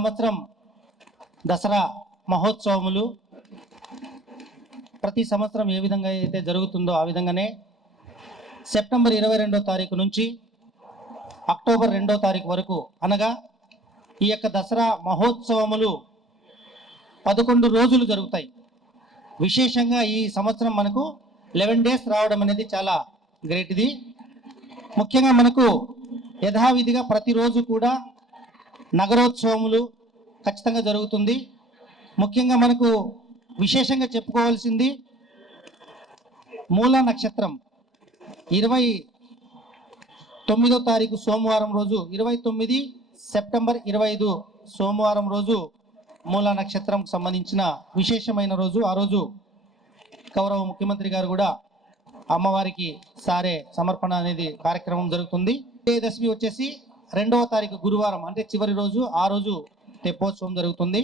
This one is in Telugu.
సంవత్సరం దసరా మహోత్సవములు ప్రతి సంవత్సరం ఏ విధంగా అయితే జరుగుతుందో ఆ విధంగానే సెప్టెంబర్ 22వ తారీఖు నుంచి అక్టోబర్ 2వ తారీఖు వరకు అనగా ఈ యొక్క దసరా మహోత్సవములు 11 రోజులు జరుగుతాయి. విశేషంగా ఈ సంవత్సరం మనకు 11 డేస్ రావడం అనేది చాలా గ్రేట్. ఇది ముఖ్యంగా మనకు యథావిధిగా ప్రతిరోజు కూడా నగరోత్సవములు ఖచ్చితంగా జరుగుతుంది. ముఖ్యంగా మనకు విశేషంగా చెప్పుకోవాల్సింది మూలా నక్షత్రం 29వ తారీఖు సోమవారం రోజు 29 సెప్టెంబర్ 25 సోమవారం రోజు మూలా నక్షత్రంకు సంబంధించిన విశేషమైన రోజు. ఆ రోజు గౌరవ ముఖ్యమంత్రి గారు కూడా అమ్మవారికి సారే సమర్పణ అనేది కార్యక్రమం జరుగుతుంది. విజయదశమి వచ్చేసి 2వ తారీఖు గురువారం అంటే చివరి రోజు, ఆ రోజు తెప్పోత్సవం జరుగుతుంది.